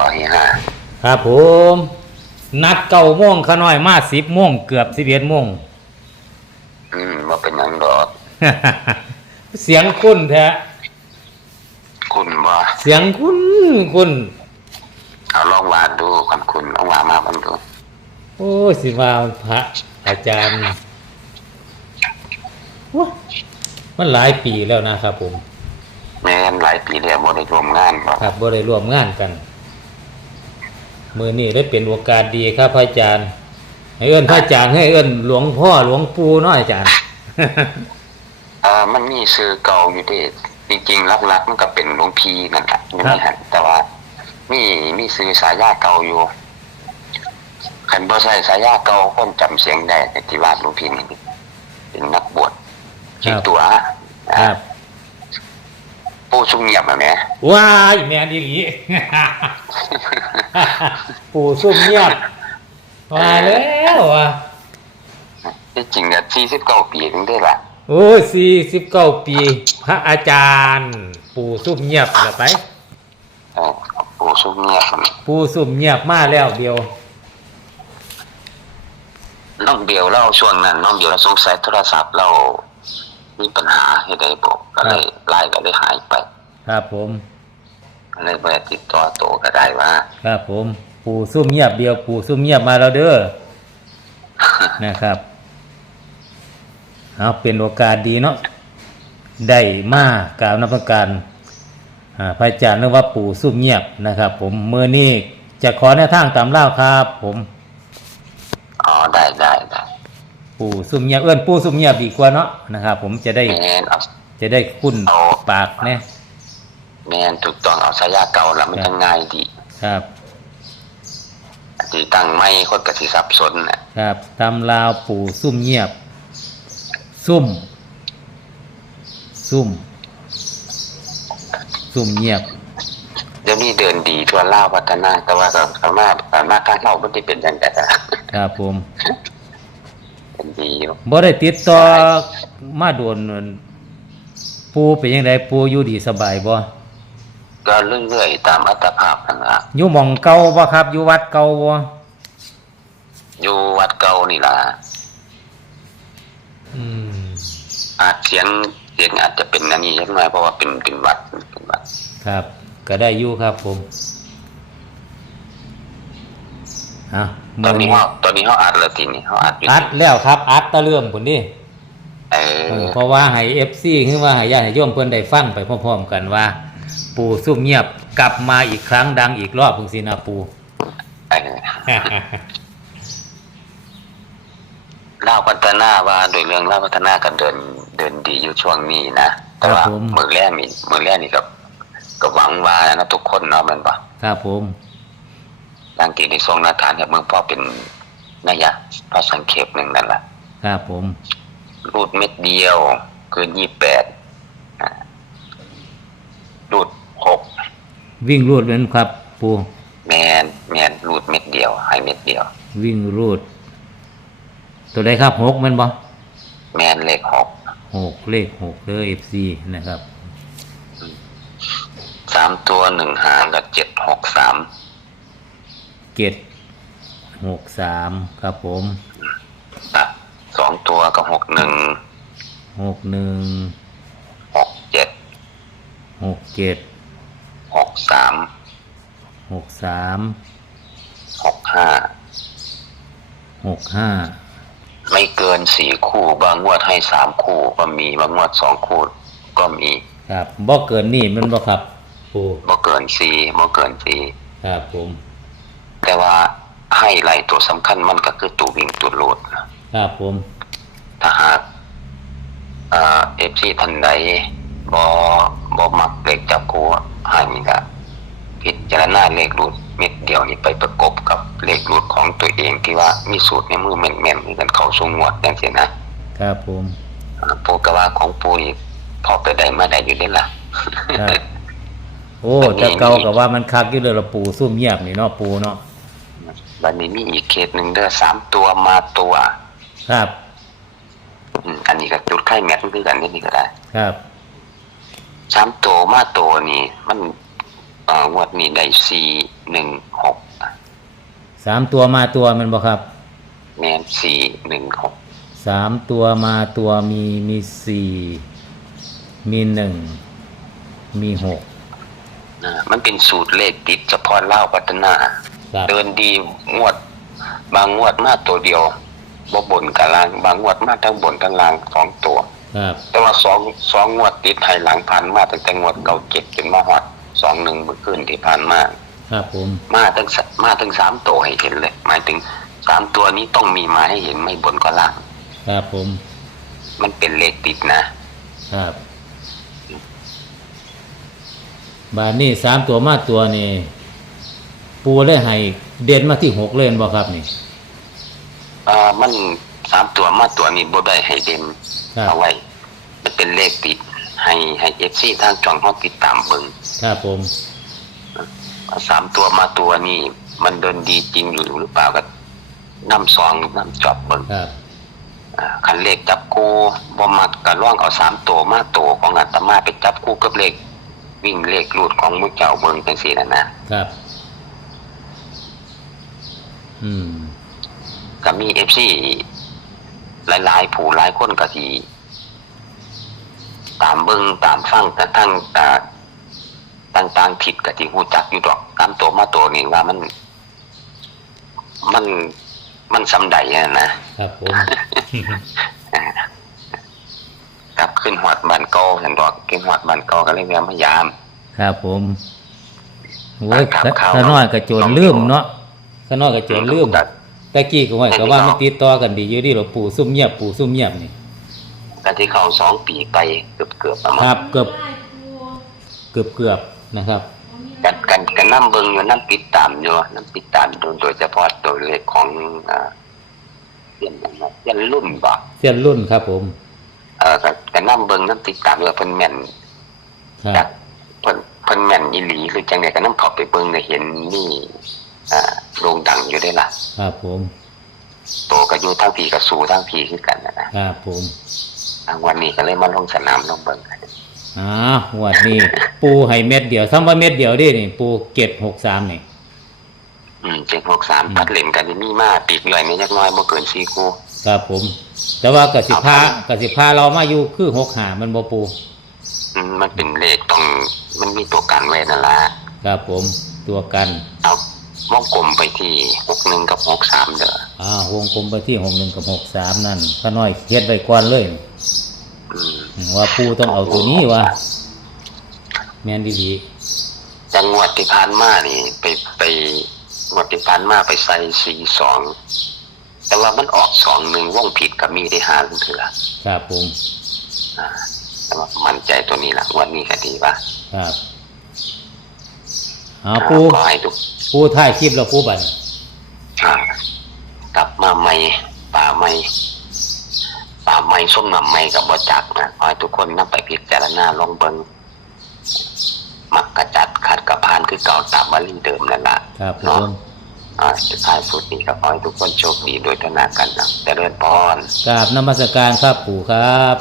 บ่เฮียฮะครับผม นัดเก้าโมงขาน้อยมาสิบโมงเกือบสิบเอ็ดโมงอืมบ่เป็นหยังดอก เสียงคุ้นแท้คุณบ่เสียงคุ้นคุ้นเอาลองวาดดูคำคุณลองวาดมาบันดูโอ้ยสิมาพระอาจารย์ว้ามันหลายปีแล้วนะครับผม แม่นหลายปีแล้วบ่ได้ร่วมงานบ่ครับบ่ได้ร่วมงานกัน มือนี้ได้เป็นโอกาสดีครับพระอาจารย์ ให้เอื้อนพระอาจารย์ให้เอื้อนหลวงพ่อหลวงปู่เน้อยอาจารย์ อ่า มันมีชื่อเก่าอยู่เด้จริงๆหลักๆมันก็เป็นหลวงพี่นั่นแหละอยู่นี่หั่นแต่ว่ามีมีชื่อสายาเก่าอยู่คันบ่ใช่สายาเก่าคนจำเสียงได้แต่ที่ว่าหลวงพี่นี่เป็นนักบวชชื่อตัวคอ่ารับ ผู้ชุ่มเงียบอะแหมว้ายแมนอีหลี ปู่ซุ่มเงียบมาแล้วอะที่จริงอะ49ปีถึงได้ล่ะโอ้สี่สิบเก้าปี พระอาจารย์ ปู่ซุ่มเงียบละไป เออผู้ชุ่มเงียบมันปู่ซุ่มเงียบมาแล้วเดียว น้องเบียวเล่าช่วงนั้นน้องเบียวเราสงสัยโทรศัพท์เรา มีปัญหาให้ได้บอกก็เลยไล่ก็เลยหายไป ครับผมก็เลยไม่ได้ติดต่อโตก็ได้ว่า ครับผม ปู่ซุ่มเงียบเดียวปู่ซุ่มเงียบมาแล้วเด้อ นะครับ เอาเป็นโอกาสดีเนาะ ได้มากกล่าวนมักการอ่าพระอาจารย์เรียกว่าปู่ซุ่มเงียบนะครับ ผมมือนี้จะขอแนวทางตามเล่าครับ ผม อ๋อได้ได้ได้ ปู่ซุ่มเงียบเอื้อนปู่ซุ่มเงียบดีกว่าเนาะนะครับผมจะได้แมนเอาจะได้คุ้นเอาปากแน่แมนถูกต้องเอาสายาเก่าแล้วมันจะง่ายดีครับที่ตั้งไม่คนกสิสับสนน่ะครับตำลาวปู่ซุ่มเงียบ ซุ่ม ซุ่ม ซุ่มเงียบเดี๋ยวนี้เดินดีทั่วล่าวพัฒนาแต่ว่าก็สามารถสามารถการเล่ามันจะเป็นอย่างไรนะครับผมเป็นดีอยู่ บ่ได้ติดต่อมาโดนปูเป็นยังไงปูอยู่ดีสบายบ่ก็เรื่อยๆตามอัตภาพนั่นละอยู่หม่องเก่าบ่ครับ อยู่วัดเก่าบ่อยู่วัดเก่านี่ล่ะอืมอาจเสียงเสียงอาจจะเป็นอันนี้ยังไงเพราะว่าเป็นเป็นวัดเป็นวัด ครับ ก็ได้อยู่ครับผม อะตอนนี้มื้เขาตอนนี้เขาอัดแล้วทีนี้เขาอัดอยู่อัดแล้วครับ อัดตะเลื่อมพุ่นดิเอเอออเพราะว่าให้ FC คือว่าให้ญาติโยมเพิ่นได้ฟังไปพร้อมๆกันว่า ปู่ซุ่มเงียบกลับมาอีกครั้งดังอีกรอบพุ่นสินะปู่เออเล่าพัฒนาว่าโดยเรื่องเล่าพัฒนากันเดินเดินดีอยู่ช่วงนี้นะแต่ว่าครับผมมือแรกนี่มือแรกนี่ก็ก็หวังว่านะทุกคนเนาะแมันปะครับผม ร่างกีในทรงนาทานกับเมืองพ่อเป็นนัยยะพระสังเขปหนึ่งนั่นแหละครับผม รูดเม็ดเดียวคือยี่แปดรูดหกวิ่งรูดเป็นครับ ปู่แมนแมนรูดเม็ดเดียวให้เม็ดเดียว วิ่งรูด ตัวใดครับหกแมันบ่แมนเลขหกหกเลขหกเด้อ FC นะครับสามตัวหนึ่งหางกับเจ็ดหกสาม เจ็ดหกสามครับผมตัดสองตัวกับหกหนึ่งหกหนึ่งหกเจ็ดหกเจ็ดหกสามหกสามหกห้าหกห้าไม่เกินสี่คู่ บางงวดให้สามคู่ ก็มีบางงวดสองคู่ก็มีครับบ่เกินนี่มันบ่ครับปูบ่เกินสี่บ่เกินสี่ครับผม แต่ว่าให้ไล่ตัวสำคัญมันก็คือตัววิ่งตัวโลดนะครับผม ถ้าหากเอ่อฟซีท่านใดบ่บ่มักเลขจับคู่ให้นี่ก็พิจารณาเลขรูดเม็ดเดียวนี่ไปประกบกับเลขรูดของตัวเองที่ว่ามีสูตรในมือแม่นๆเหมือนกันเขาสงวดจังซี่นะครับผมอ่าปูก็ว่าของปูอีกพอไปได้มาได้อยู่เด้ล่ะครับโอ้แต่เก่ากับว่ามันคักอยู่เลยละปูซุ่มเงียบนี่เนาะปูเนาะ วันนี้มีอีกเคสหนึ่งเด้อสามตัวมาตัวครับ อืมอันนี้ก็จุดไข่แม็กซ์คือกันนี่นี่ก็ได้ ครับสามตัวมาตัวนี่มันอ่างวดนี้ได้สี่หนึ่งหกสามตัวมาตัวแมันบ่ครับแมนสี่หนึ่งหกสามตัวมาตัวมีมีสี่มีหนึ่งมีหก นะมันเป็นสูตรเลขติดเฉพาะเล่าพัฒนา ครับ เดินดีงวด บางงวดมาตัวเดียวบ่บนกับลาง บางงวดมาทั้งบนทั้งล่างสองตัว ครับแต่ว่าสองสองงวดติดไทยหลังผ่านมาตั้งแต่งวดเก่าเจ็ดจนมาฮอดสองหนึ่งเมื่อคืนที่ผ่านมา ครับผมมาตั้งสมาตั้งสามตัวให้เห็นเลย หมายถึงสามตัวนี้ต้องมีมาให้เห็นไม่บนก็ล่าง ครับผมมันเป็นเลขติดนะครับบานนี้สามตัวมาตัวนี่ ปูเลยให้เด่นมาที่หกเล่นบ่ครับนี่ อ่ามันสามตัวมาตัวนี้บ่ได้ให้เด่นครับ เอาไว้ มันเป็นเลขติด ให้ให้เอฟซีทางช่องห้องติดตามเบิ่งครับผม สามตัวมาตัวนี้ มันเดินดีจริงอยู่หรือเปล่าก็น้ำซองน้ำจอบเบิ่งครับ อ่าคันเลขจับคู่บ่มักก็ล่องเอาสามตัวมาตัวของอาตมาไปจับคู่กับเลขวิ่งเลขรูดของมุเจ้าเบิ่งจังซี่น่ะนะครับ อืมก็มี FC หลายๆ ผู้หลายคนก็สิตามเบิ่งตามฟังแต่ทั้งอ่าต่างๆผิดก็สิฮู้จักอยู่ดอกตามตัวมาตัวนี่ว่ามัน มันมันสำใดอะนะครับผมกลับขึ้นหอดบ้านเก่าเห็นดอกขึ้นหอดบ้านเก่าก็เลยแวะมายาม ครับผมโว้ยครับขะข่าวขะน้อยกระโจนลืมเนาะ ขะน้อยกระโจนลืมแต่ตะกี้ก็ว่าก็ว่ามันติดต่อกันดีอยู่ดีหรอปู่ซุ่มเงียบปู่ซุ่มเงียบนี่แต่ที่เขาสองปีไปเกือบเกือบประมาคณรับเกือบเกือบเกือบนะครับกันกันกันน้ำเบิงอยู่น้ำติดตามอยู่น้ำติดตามโดยโดยเฉพาะตัวเลขของอ่าเสียนอย่างนั้นเสียนรุ่นบ่เสียนรุ่นครับ ผม เออกันกันน้ำเบิงน้ำติดตามแล้วเพิ่นแม่นครัจาบกเพิ่นเพิ่นแม่นอีหลีหรือจังไดก็น้ำเข้าไปเบิ่งได้เห็นนี่อ่า โด่งดังอยู่ได้ล่ะ ครับผมโตก็อยู่ทั้งพี่กับสู่ทั้งพี่คือกันนะนะครับผมอ่าวันนี้ก็เลยมาลงสนามลงเบิ่งกันอ่าวันนี้ ปูให้เม็ดเดียวซ้ำว่าเม็ดเดียวดินี่ ปูเก็บหกสามนี่อืม763พัดเล่นกันนี่มีมาปีกเลยนี่จักหน้อยบ่เกิน4คู่ครับผม แต่ว่ากสิพาเอาครับกสิพาเรามาอยู่คือหกหามันบ่ปูอืมมันเป็นเลขต้องมันมีตัวกันไว้นั่นล่ะครับผมตัวกันเอา วงกลมไปที่หกหนึ่งกับหกสามเด้ออ่าวงกลมไปที่หกหนึ่งกับหกสามนั่นข้าน้อยเฮ็ดไว้ก่อนเลยอืมอืมว่าปูต้องเอาตัวนี้วะแม่นดีจังหวัดที่ผ่านมานี่ ไปไปงวดที่ผ่านมาไปใส่สี่สองแต่ว่ามันออกสองหนึ่งว่องผิดกับมีได้หาเถื่อๆครับผมอ่าแต่ว่ามั่นใจตัวนี้ละงวันนี้ก็ดีป่ะครับ เอาปูขอให้ทุกปูถ่ายคลิปแล้วปูบันอ่ากลับมาใหม่ป่าใหม่ป่าใหม่ส้มนำใหม่กับบ่จักนะขอให้ทุกคนนำไปพิจารณาลองเบิงมักกระจัดขัดกระพานคือเก่าตามวลีเดิมนั่นละครับผเนาะมอ่าสุดท้ายสุดนี้ก็ขอให้ทุกคนโชคดีโดยธนากันนะเจริญพรกราบนมัสการครับปู่ครับ